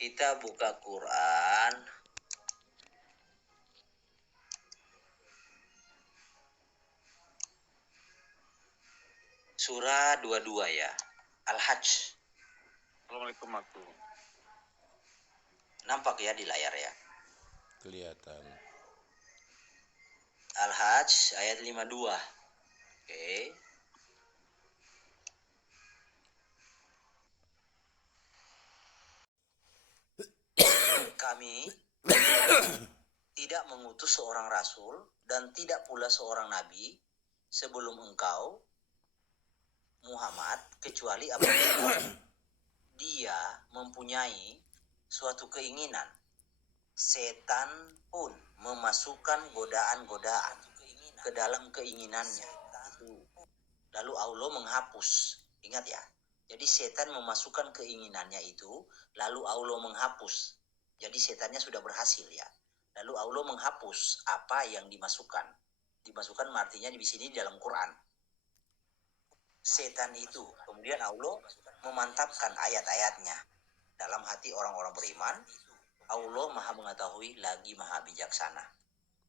Kita buka Quran. Surah 22 ya. Al-Hajj. Assalamualaikum warahmatullahi. Nampak ya di layar ya. Kelihatan. Al-Hajj ayat 52. Oke. Kami tidak mengutus seorang rasul dan tidak pula seorang nabi sebelum engkau Muhammad kecuali apabila dia mempunyai suatu keinginan. Setan pun memasukkan godaan-godaan ke dalam keinginannya. Lalu Allah menghapus. Ingat ya. Jadi setan memasukkan keinginannya itu, lalu Allah menghapus. Jadi setannya sudah berhasil ya. Lalu Allah menghapus apa yang dimasukkan. Dimasukkan artinya di sini dalam Quran. Setan itu. Kemudian Allah memantapkan ayat-ayatnya dalam hati orang-orang beriman. Allah maha mengetahui lagi maha bijaksana.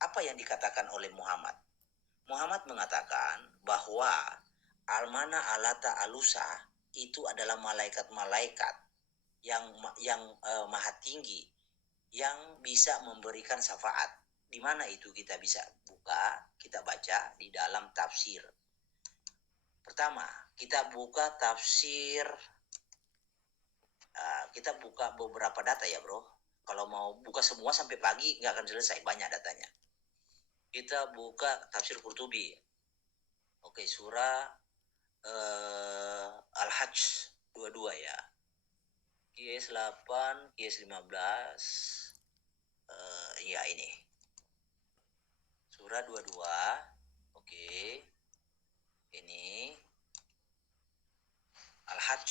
Apa yang dikatakan oleh Muhammad? Muhammad mengatakan bahwa almana alata alusa itu adalah malaikat-malaikat yang maha tinggi yang bisa memberikan syafaat. Di mana itu kita bisa buka, kita baca di dalam tafsir. Pertama, kita buka tafsir. Kita buka beberapa data ya bro. Kalau mau buka semua sampai pagi nggak akan selesai, banyak datanya. Kita buka tafsir Qurtubi. Oke, surah Al-Hajj 22 ya. QS 8, QS 15. Ya ini. Surah 22. Oke. Ini Al-Hajj.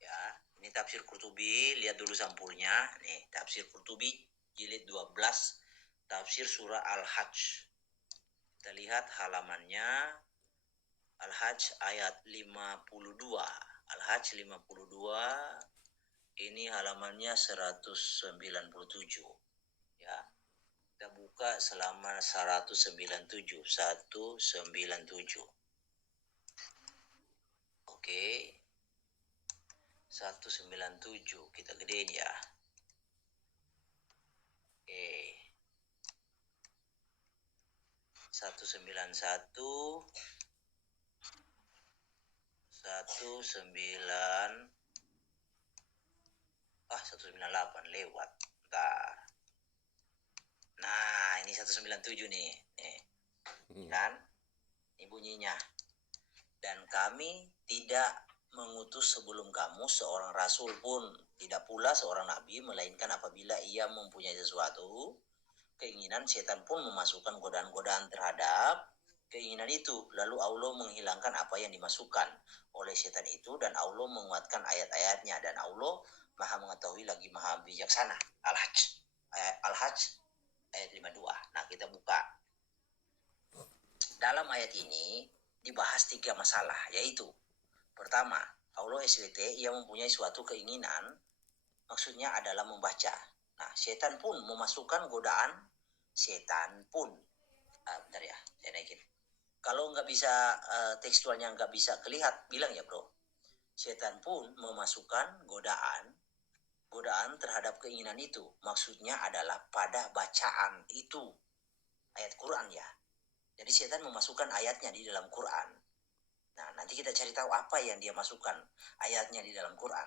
Ya, ini tafsir Qurtubi, lihat dulu sampulnya. Nih, tafsir Qurtubi jilid 12, tafsir surah Al-Hajj. Kita lihat halamannya. Al-Hajj ayat 52. Al-Hajj 52. Ini halamannya 197. Ya. Kita buka selama 197. 197. Oke. 197. Kita gedein ya. Oke. 191. 198 lewat. Bentar. Nah, ini 197 nih. Kan? Ini bunyinya. Dan kami tidak mengutus sebelum kamu seorang rasul pun, tidak pula seorang nabi, melainkan apabila ia mempunyai sesuatu keinginan, setan pun memasukkan godaan-godaan terhadap keinginan itu. Lalu Allah menghilangkan apa yang dimasukkan oleh setan itu, dan Allah menguatkan ayat-ayatnya, dan Allah maha mengetahui lagi maha bijaksana. Al-Hajj. Al-Hajj ayat 52. Nah, kita buka. Dalam ayat ini dibahas 3 masalah, yaitu pertama, Allah SWT ia mempunyai suatu keinginan, maksudnya adalah membaca. Nah, setan pun memasukkan godaan. Setan pun. Bentar ya, saya naikin. Kalau nggak bisa tekstualnya nggak bisa kelihat, bilang ya bro. Setan pun memasukkan godaan terhadap keinginan itu. Maksudnya adalah pada bacaan itu. Ayat Quran ya. Jadi setan memasukkan ayatnya di dalam Quran. Nah, nanti kita cari tahu apa yang dia masukkan ayatnya di dalam Quran.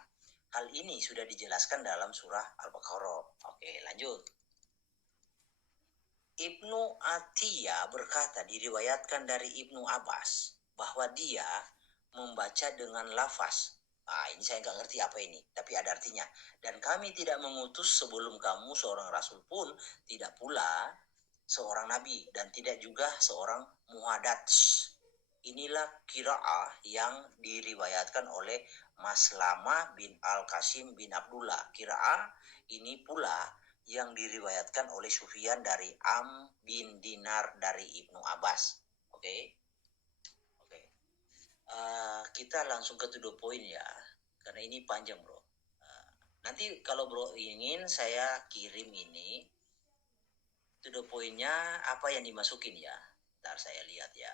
Hal ini sudah dijelaskan dalam surah Al-Baqarah. Oke, lanjut. Ibnu Atiyah berkata, diriwayatkan dari Ibnu Abbas, bahwa dia membaca dengan lafaz. Ini saya nggak ngerti apa ini, tapi ada artinya. Dan kami tidak mengutus sebelum kamu seorang rasul pun, tidak pula seorang nabi, dan tidak juga seorang muhadats. Inilah qiraah yang diriwayatkan oleh Maslama bin Al-Qasim bin Abdullah. Qiraah ini pula yang diriwayatkan oleh Sufyan dari Am bin Dinar dari Ibnu Abbas. Oke. Kita langsung ke to the point ya, karena ini panjang bro. nanti kalau bro ingin saya kirim ini to the point-nya apa yang dimasukin ya. Ntar saya lihat ya.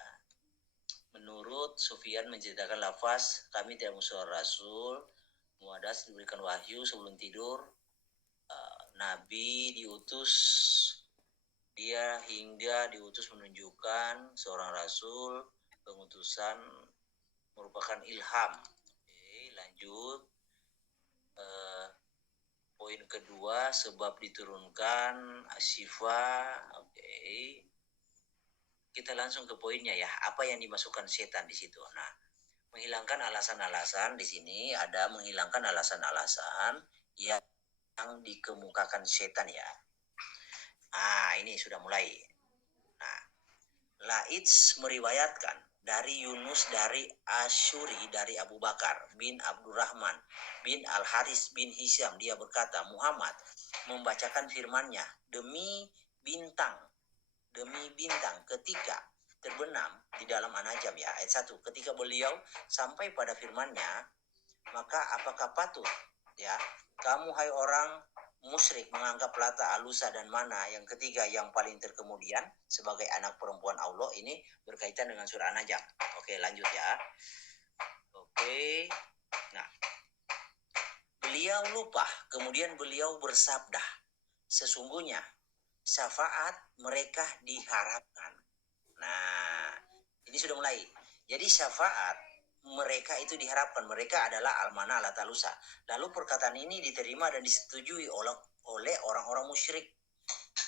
Menurut Sufyan menceritakan lafaz kami tidak musuh Rasul, Muadas diberikan wahyu sebelum tidur, Nabi diutus dia hingga diutus menunjukkan seorang Rasul, pengutusan merupakan ilham. Oke, lanjut. Poin kedua, sebab diturunkan Asyifa. Oke. Kita langsung ke poinnya ya. Apa yang dimasukkan setan di situ? Nah, menghilangkan alasan-alasan di sini ada menghilangkan alasan-alasan yang dikemukakan setan ya. Ini sudah mulai. Nah, Laits meriwayatkan dari Yunus dari Asyuri dari Abu Bakar bin Abdurrahman bin Al-Haris bin Hisham, dia berkata Muhammad membacakan firman-Nya demi bintang ketika terbenam di dalam An-Najm ya, ayat 1. Ketika beliau sampai pada firman-Nya, maka apakah patut ya kamu hai orang musyrik menganggap Lata, Alusa dan Mana yang ketiga yang paling terkemudian sebagai anak perempuan Allah? Ini berkaitan dengan surah An-Najm. Oke, lanjut ya. Oke. Nah, beliau lupa, kemudian beliau bersabda, sesungguhnya syafaat mereka diharapkan. Nah, ini sudah mulai. Jadi syafaat mereka itu diharapkan. Mereka adalah Al-Mana, Lata, Lusa. Lalu perkataan ini diterima dan disetujui oleh orang-orang musyrik.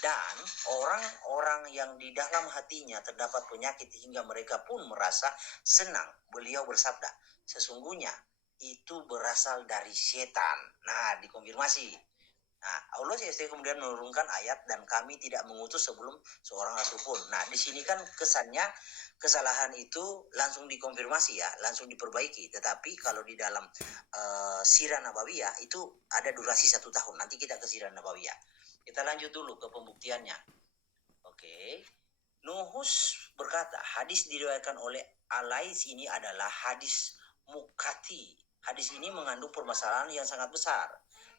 Dan orang-orang yang di dalam hatinya terdapat penyakit hingga mereka pun merasa senang. Beliau bersabda, sesungguhnya itu berasal dari setan. Nah, dikonfirmasi. Nah, Allah SWT kemudian menurunkan ayat dan kami tidak mengutus sebelum seorang rasul pun. Nah, di sini kan kesannya kesalahan itu langsung dikonfirmasi ya, langsung diperbaiki. Tetapi kalau di dalam Sirah Nabawiyah itu ada durasi 1 tahun. Nanti kita ke Sirah Nabawiyah. Kita lanjut dulu ke pembuktiannya. Oke. Nuhus berkata, hadis diriwayatkan oleh Alais ini adalah hadis mukati. Hadis ini mengandung permasalahan yang sangat besar.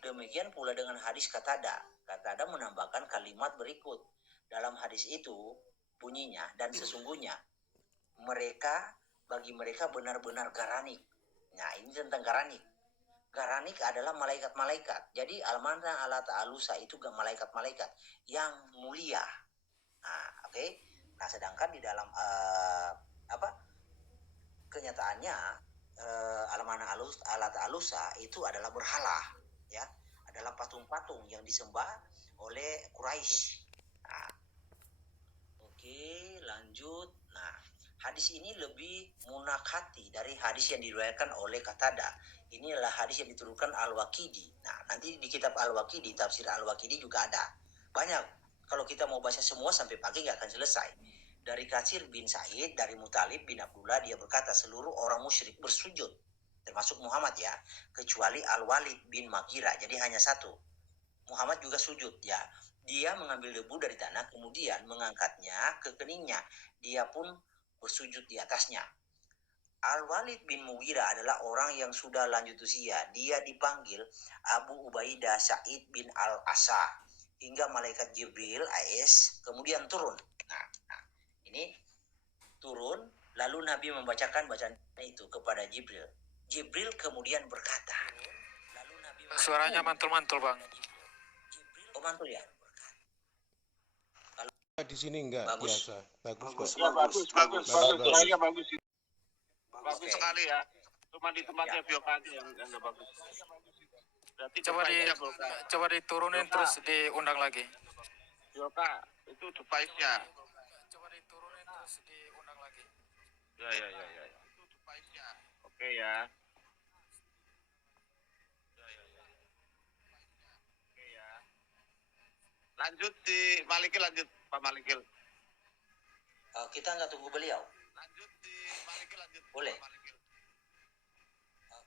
Demikian pula dengan hadis Qatada. Qatada menambahkan kalimat berikut. Dalam hadis itu bunyinya, dan sesungguhnya bagi mereka benar-benar garanik. Nah, ini tentang garanik. Garanik adalah malaikat-malaikat. Jadi Al-Mana, Al-Lata, Al-Lusa itu malaikat-malaikat yang mulia. Nah, oke. Nah, sedangkan di dalam kenyataannya Al-Mana, Al-Lata, Al-Lusa itu adalah berhala. Ya, adalah patung-patung yang disembah oleh Quraisy. Nah, oke, lanjut. Nah, hadis ini lebih munakati dari hadis yang diriwayatkan oleh Qatada. Ini adalah hadis yang diturunkan Al-Waqidi. Nah, nanti di kitab Al-Waqidi, tafsir Al-Waqidi juga ada. Banyak. Kalau kita mau baca semua sampai pagi nggak akan selesai. Dari Katsir bin Said, dari Mutalib bin Abdullah, dia berkata seluruh orang musyrik bersujud, termasuk Muhammad ya, kecuali Al-Walid bin Maghirah. Jadi hanya satu. Muhammad juga sujud ya. Dia mengambil debu dari tanah, kemudian mengangkatnya ke keningnya. Dia pun bersujud di atasnya. Al-Walid bin Mughirah adalah orang yang sudah lanjut usia. Dia dipanggil Abu Ubaidah Sa'id bin Al-Asa. Hingga malaikat Jibril AS kemudian turun. Nah, ini turun, lalu Nabi membacakan bacaan itu kepada Jibril. Jibril kemudian berkata, lalu Nabi suaranya mantul-mantul bang. Jibril mantul ya. Di sini enggak Bagus. biasa. Bagus. Bagus. Suaranya bagus. Bagus Oke. sekali ya. Cuma di tempatnya Biokati yang enggak bagus. Berarti Coba diturunin terus diundang lagi. Bioka, itu device-nya. Coba diturunin terus diundang lagi. Ya. Itu device-nya. Oke ya. Lanjut di Malikil, lanjut Pak Malikil. Kita nggak tunggu beliau. Lanjut di Malikil, lanjut. Boleh. Pak Malikil.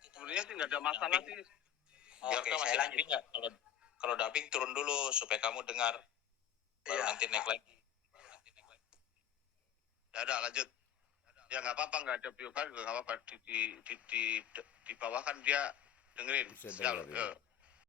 Sebenarnya sih nggak ada masalah sih. Oke, saya lanjut. Kalau dubbing turun dulu supaya kamu dengar, baru nanti naik lagi. Ya udah lanjut. Ya nggak apa-apa, nggak ada biokan juga nggak apa-apa. Di bawah kan dia dengerin. Bisa dengar, ya.